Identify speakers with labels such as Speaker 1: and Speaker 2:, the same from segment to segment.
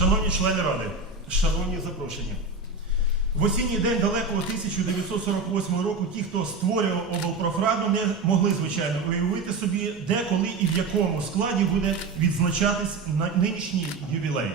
Speaker 1: Шановні члени Ради, шановні запрошені. В осінній день далекого 1948 року ті, хто створював облпрофраду, не могли, звичайно, уявити собі, де, коли і в якому складі буде відзначатись на нинішній ювілей.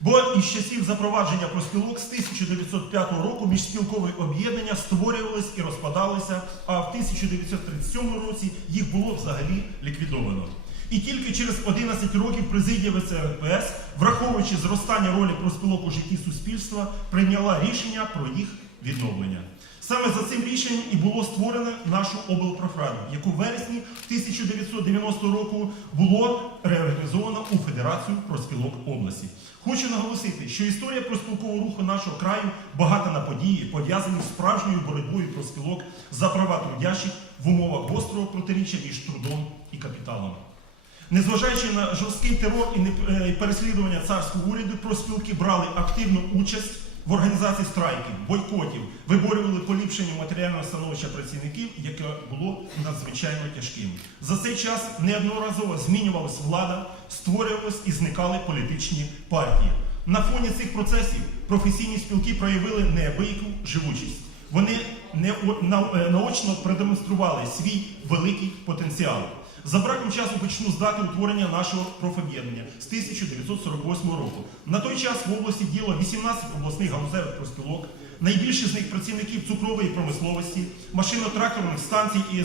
Speaker 1: Бо із часів запровадження проспілок з 1905 року міжспілкові об'єднання створювались і розпадалися, а в 1937 році їх було взагалі ліквідовано. І тільки через 11 років президія ВЦРПС, враховуючи зростання ролі проспілок у житті суспільства, прийняла рішення про їх відновлення. Саме за цим рішенням і було створено нашу облпрофраду, яку в вересні 1990 року було реорганізовано у Федерацію проспілок області. Хочу наголосити, що історія проспілкового руху нашого краю багата на події, пов'язані з справжньою боротьбою проспілок за права трудящих в умовах гострого протиріччя між трудом і капіталом. Незважаючи на жорсткий терор і е, переслідування царського уряду, проспілки брали активну участь в організації страйків, бойкотів, виборювали поліпшення матеріального становища працівників, яке було надзвичайно тяжким. За цей час неодноразово змінювалась влада, створювались і зникали політичні партії. На фоні цих процесів професійні спілки проявили неабияку живучість. Вони не е, наочно продемонстрували свій великий потенціал. За браком часу почну з дати утворення нашого профоб'єднання з 1948 року. На той час в області діяло 18 обласних галузевих профспілок, найбільше з них працівників цукрової промисловості, машино-тракторних станцій і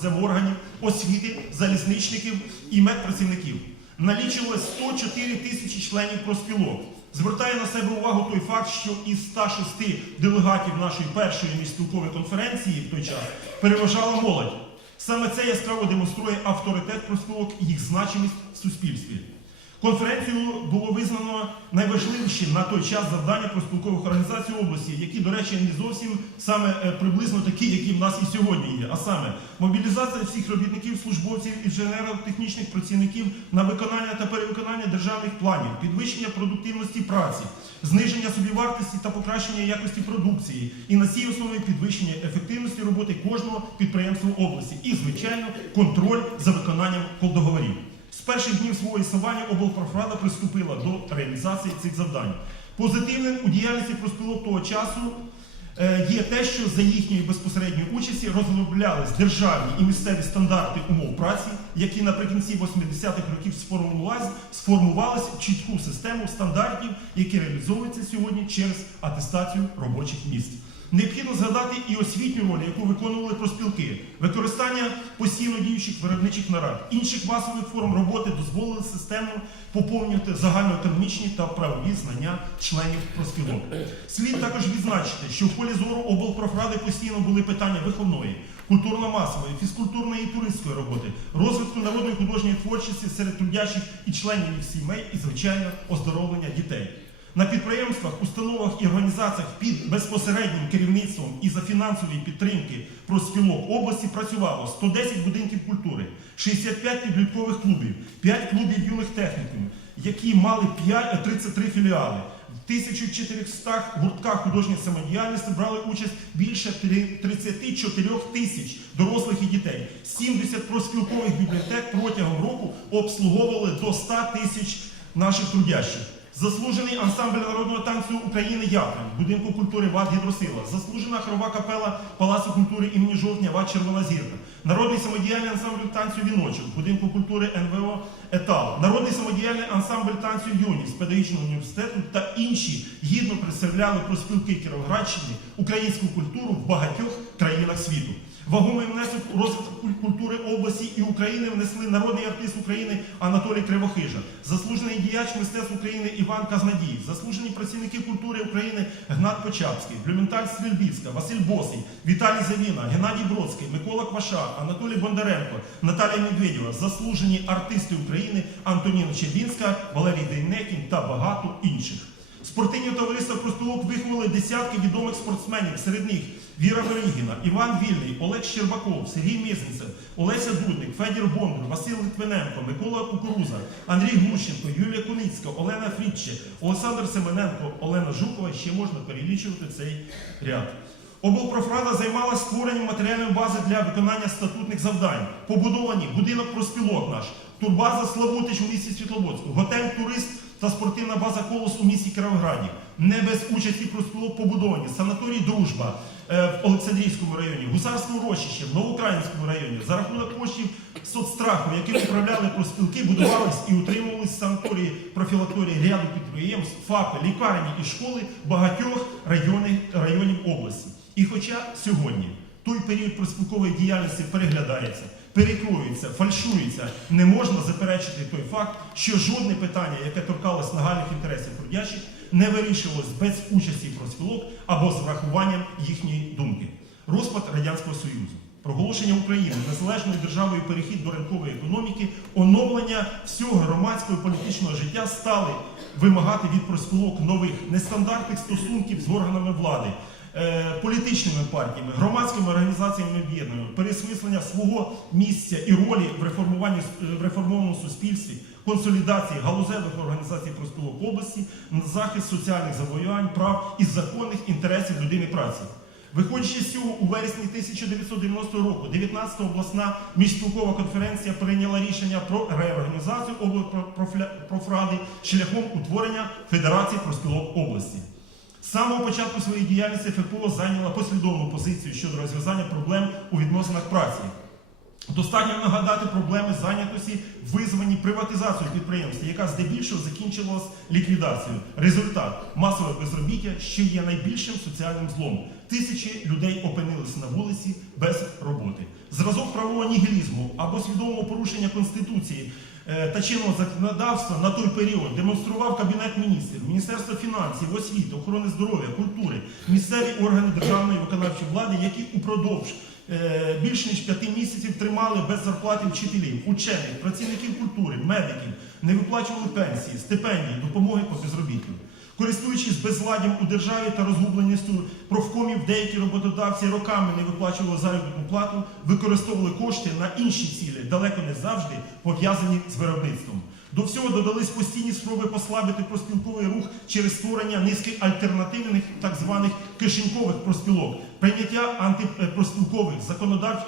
Speaker 1: земорганів, освіти, залізничників і медпрацівників. Налічилось 104 тисячі членів профспілок. Звертає на себе увагу той факт, що із 106 делегатів нашої першої міжспілкової конференції в той час переважала молодь. Саме це яскраво демонструє авторитет профспілок і їх значимість в суспільстві. Конференцією було визнано найважливіші на той час завдання профспілкових організацій області, які, до речі, не зовсім саме е, приблизно такі, які в нас і сьогодні є. А саме мобілізація всіх робітників, службовців, інженерно-технічних працівників на виконання та перевиконання державних планів, підвищення продуктивності праці, зниження собівартості та покращення якості продукції, і на цій основі підвищення ефективності роботи кожного підприємства області і, звичайно, контроль за виконанням договорів. З перших днів свого існування облпрофрада приступила до реалізації цих завдань. Позитивним у діяльності профспілок того часу е, є те, що за їхньої безпосередньої участі розроблялись державні і місцеві стандарти умов праці, які наприкінці 80-х років сформувались в чітку систему стандартів, які реалізовуються сьогодні через атестацію робочих місць. Необхідно згадати і освітню роль, яку виконували проспілки, використання постійно діючих виробничих нарад, інших масових форм роботи дозволили системно поповнювати загальноекономічні та правові знання членів проспілок. Слід також відзначити, що в полі зору облпрофради постійно були питання виховної, культурно-масової, фізкультурної і туристської роботи, розвитку народної художньої творчості серед трудящих і членів сімей і, звичайно, оздоровлення дітей. На підприємствах, установах і організаціях під безпосереднім керівництвом і за фінансової підтримки профспілок області працювало 110 будинків культури, 65 підліткових клубів, 5 клубів юних технікумів, які мали 5, 33 філіали. В 1400 гуртках художньої самодіяльності брали участь більше 34 тисяч дорослих і дітей. 70 профспілкових бібліотек протягом року обслуговували до 100 тисяч наших трудящих. Заслужений ансамбль народного танцю України Ятрам, будинку культури ВАД Гідросила, заслужена хорова капела Палацу культури імені Жовтня ВАД Червона Зірка, народний самодіяльний ансамбль танцю Віночок, будинку культури НВО Етал, народний самодіяльний ансамбль танцю Юність педагогічного університету та інші гідно представляли проспілки Кіровоградщини українську культуру в багатьох країнах світу. Вагомий внесок у розвиток культури області і України внесли народний артист України Анатолій Кривохижа, заслужений діяч мистецтв України Іван Казнадій, заслужені працівники культури України Гнат Почапський, Блюменталь Стрільбівська, Василь Босий, Віталій Завіна, Геннадій Бродський, Микола Кваша, Анатолій Бондаренко, Наталія Медведєва, заслужені артисти України Антоніна Червінська, Валерій Дейнекін та багато інших. Спортивні товариства профспілок виховали десятки відомих спортсменів, серед них Віра Верігіна, Іван Вільний, Олег Щербаков, Сергій Мізницев, Олеся Дудник, Федір Бондар, Василь Литвиненко, Микола Кукуруза, Андрій Глущенко, Юлія Куницька, Олена Фрідче, Олександр Семененко, Олена Жукова. Ще можна перелічувати цей ряд. Облпрофрада займалася створенням матеріальної бази для виконання статутних завдань. Побудовані будинок проспілок наш, турбаза Славутич у місті Світловодську, готель Турист та спортивна база Колос у місті Кіровограді. Не без участі профспілок побудовані санаторій Дружба е, в Олександрійському районі, Гусарське урочище в Новоукраїнському районі. За рахунок коштів соцстраху, які управляли профспілки, будувались і утримувались санаторії, профілакторії ряду підприємств, ФАПи, лікарні і школи багатьох районів, районів області. І хоча сьогодні той період проспілкової діяльності переглядається, перекроюється, фальшується, не можна заперечити той факт, що жодне питання, яке торкалось нагальних інтересів трудящих, не вирішувалось без участі профспілок або з врахуванням їхньої думки. Розпад Радянського Союзу, проголошення України незалежною державою перехід до ринкової економіки, оновлення всього громадського і політичного життя стали вимагати від профспілок нових нестандартних стосунків з органами влади, політичними партіями, громадськими організаціями об'єднаннями, пересмислення свого місця і ролі в реформуванні е, в реформованому суспільстві, консолідації галузевих організацій профспілок області на захист соціальних завоювань, прав і законних інтересів людини праці. Виходячи з цього, у вересні 1990 року 19-та обласна міжспілкова конференція прийняла рішення про реорганізацію облпрофради шляхом утворення Федерації профспілок області. З самого початку своєї діяльності ФПО зайняла послідовну позицію щодо розв'язання проблем у відносинах праці. Достатньо нагадати проблеми зайнятості, визвані приватизацією підприємства, яка здебільшого закінчилась ліквідацією. Результат масове безробіття, що є найбільшим соціальним злом. Тисячі людей опинилися на вулиці без роботи. Зразок правового нігілізму або свідомого порушення конституції та чинного законодавства на той період демонстрував Кабінет міністрів, Міністерство фінансів, освіти, охорони здоров'я, культури, місцеві органи державної виконавчої влади, які упродовж е, більш ніж п'яти місяців тримали без зарплати вчителів, учених, працівників культури, медиків, не виплачували пенсії, стипендії, допомоги по безробіттю. Користуючись безладдям у державі та розгубленістю профкомів, деякі роботодавці роками не виплачували заробітну плату, використовували кошти на інші цілі, далеко не завжди пов'язані з виробництвом. До всього додались постійні спроби послабити проспілковий рух через створення низки альтернативних так званих кишенькових проспілок, прийняття антипроспілкових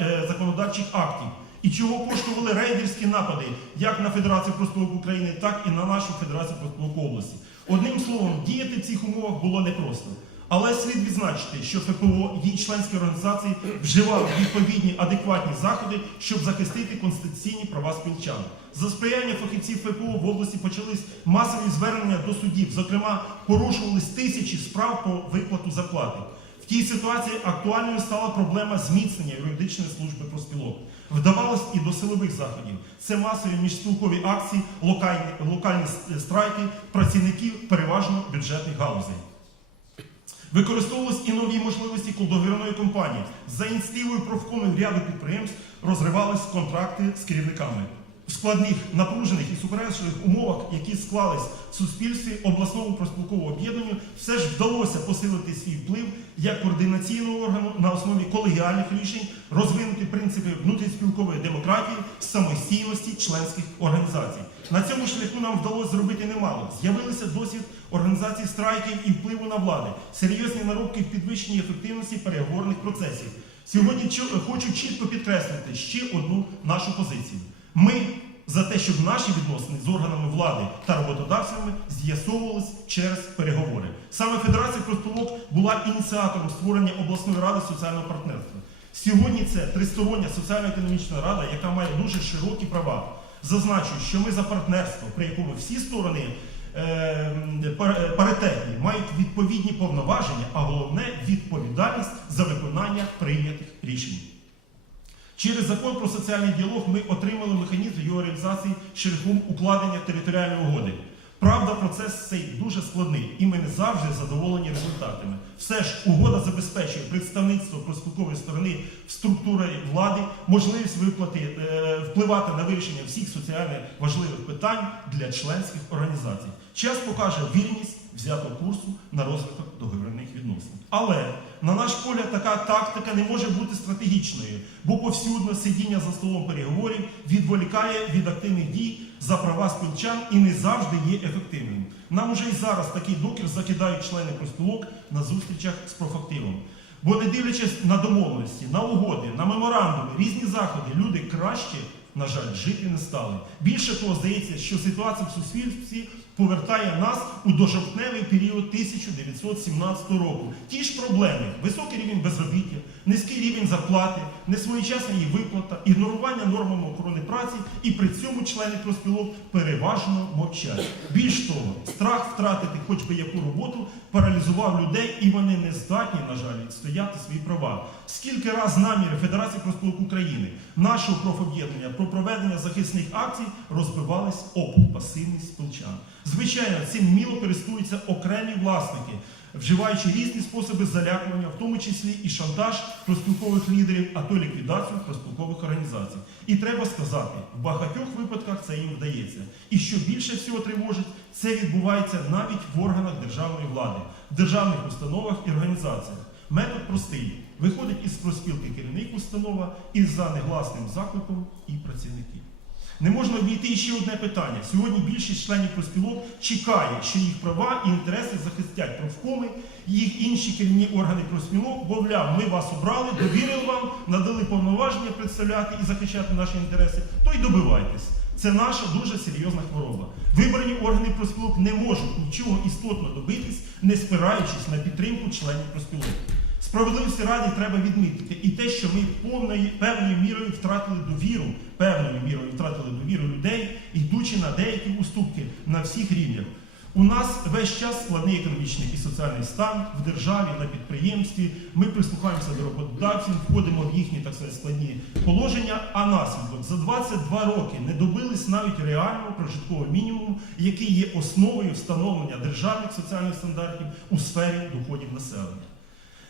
Speaker 1: е, законодавчих актів. І чого коштували рейдерські напади як на Федерацію профспілок України, так і на нашу Федерацію профспілок області. Одним словом, діяти в цих умовах було непросто. Але слід відзначити, що ФПО, її членські організації вживали відповідні адекватні заходи, щоб захистити конституційні права спілчан. За сприяння фахівців ФПО в області почались масові звернення до судів. Зокрема, порушувались тисячі справ по виплату зарплати. В тій ситуації актуальною стала проблема зміцнення юридичної служби профспілок. Вдавалось і до силових заходів. Це масові міжспілкові акції, локальні, локальні страйки працівників переважно бюджетних галузей. Використовувались і нові можливості колдовірної компанії. За ініціативою профкомів ряду підприємств розривались контракти з керівниками. В складних, напружених і суперечливих умовах, які склались в суспільстві обласному профспілковому об'єднанню, все ж вдалося посилити свій вплив як координаційного органу на основі колегіальних рішень, розвинути принципи внутрішньоспілкової демократії, самостійності членських організацій. На цьому шляху нам вдалося зробити немало. З'явилися досвід організації страйків і впливу на влади, серйозні наробки в підвищенні ефективності переговорних процесів. Сьогодні хочу чітко підкреслити ще одну нашу позицію. Ми за те, щоб наші відносини з органами влади та роботодавцями з'ясовувались через переговори. Саме Федерація профспілок була ініціатором створення обласної ради соціального партнерства. Сьогодні це тристороння соціально-економічна рада, яка має дуже широкі права. Зазначу, що ми за партнерство, при якому всі сторони е, паритетні, мають відповідні повноваження, а головне відповідальність за виконання прийнятих рішень. Через закон про соціальний діалог ми отримали механізм його реалізації шляхом укладення територіальної угоди. Правда, процес цей дуже складний, і ми не завжди задоволені результатами. Все ж угода забезпечує представництво профспілкової сторони в структурі влади, можливість виплати е, впливати на вирішення всіх соціально важливих питань для членських організацій. Час покаже вільність взятого курсу на розвиток договірних відносин. Але на наш погляд, така тактика не може бути стратегічною, бо повсюдно сидіння за столом переговорів відволікає від активних дій за права спілчан і не завжди є ефективним. Нам уже і зараз такий докір закидають члени профспілок на зустрічах з профактивом. Бо не дивлячись на домовленості, на угоди, на меморандуми, різні заходи, люди краще на жаль, жити не стали. Більше того, здається, що ситуація в суспільстві повертає нас у дожовтневий період 1917 року. Ті ж проблеми: високий рівень безробіття, низький рівень зарплати, несвоєчасна її виплата, ігнорування нормами охорони праці, і при цьому члени профспілок переважно мовчать. Більш того, страх втратити хоч би яку роботу паралізував людей, і вони не здатні, на жаль, стояти свої права. Скільки раз наміри Федерації профспілок України, нашого профоб'єднання про проведення захисних акцій розбивались об пасивність спілчан. Звичайно, цим міло користуються окремі власники, вживаючи різні способи залякування, в тому числі і шантаж проспілкових лідерів, а то ліквідацію проспілкових організацій. І треба сказати, в багатьох випадках це їм вдається. І що більше всього тривожить, це відбувається навіть в органах державної влади, в державних установах і організаціях. Метод простий. Виходить із проспілки керівник установа і за негласним закликом і працівники. Не можна обійти ще одне питання. Сьогодні більшість членів профспілок чекає, що їх права і інтереси захистять профкоми, їх інші керівні органи профспілок, мовляв, ми вас обрали, довірили вам, надали повноваження представляти і захищати наші інтереси, то й добивайтесь. Це наша дуже серйозна хвороба. Вибрані органи профспілок не можуть нічого істотно добитись, не спираючись на підтримку членів профспілок. Справедливості раді треба відмітити і те, що ми повною певною мірою втратили довіру, певною мірою втратили довіру людей, йдучи на деякі уступки на всіх рівнях. У нас весь час складний економічний і соціальний стан в державі, на підприємстві. Ми прислухаємося до роботодавців, входимо в їхні так сказати, складні положення. А наслідок за 22 роки не добились навіть реального прожиткового мінімуму, який є основою встановлення державних соціальних стандартів у сфері доходів населення.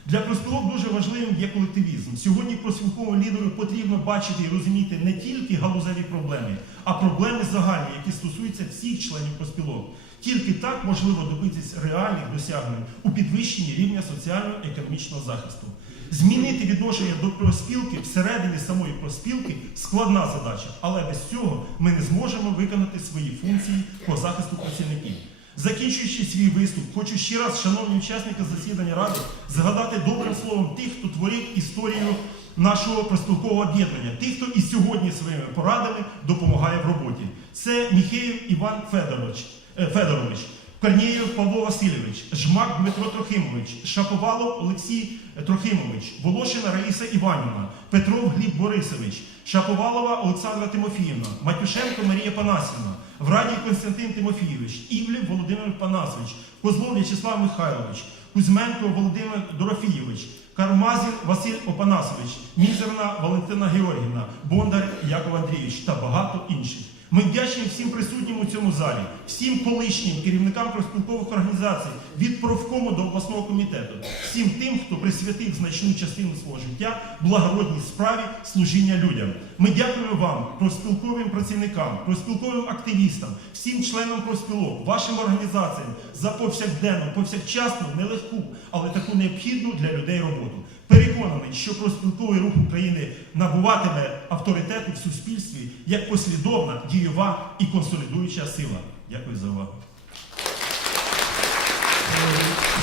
Speaker 1: Для профспілок дуже важливим є колективізм. Сьогодні профспілковому лідеру потрібно бачити і розуміти не тільки галузеві проблеми, а проблеми загальні, які стосуються всіх членів профспілок. Тільки так можливо добитися реальних досягнень у підвищенні рівня соціально-економічного захисту. Змінити відношення до профспілки всередині самої профспілки складна задача, але без цього ми не зможемо виконати свої функції по захисту працівників. Закінчуючи свій виступ, хочу ще раз, шановні учасники засідання ради, згадати добрим словом тих, хто творив історію нашого проспілкового об'єднання, тих, хто і сьогодні своїми порадами допомагає в роботі. Це Міхеєв Іван Федорович, е, Федорович, Корнієв Павло Васильович, Жмак Дмитро Трохимович, Шаповалов Олексій Трохимович, Волошина Раїса Іванівна, Петров Гліб Борисович, Шаповалова Олександра Тимофіївна, Матюшенко Марія Панасівна, Врадій Константин Тимофійович, Івлів Володимир Панасович, Козлов В'ячеслав Михайлович, Кузьменко Володимир Дорофійович, Кармазін Василь Опанасович, Мізерна Валентина Георгівна, Бондар Яков Андрійович та багато інших. Ми вдячні всім присутнім у цьому залі, всім колишнім керівникам профспілкових організацій від профкому до обласного комітету, всім тим, хто присвятив значну частину свого життя благородній справі служіння людям. Ми дякуємо вам, профспілковим працівникам, профспілковим активістам, всім членам профспілок, вашим організаціям за повсякденну, повсякчасну, нелегку, але таку необхідну для людей роботу. Переконаний, що профспілковий рух України набуватиме авторитету в суспільстві як послідовна, дієва і консолідуюча сила. Дякую за увагу.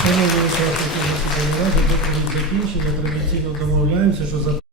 Speaker 2: Шановні доповідь закінчення. Традиційно домовляємося, що за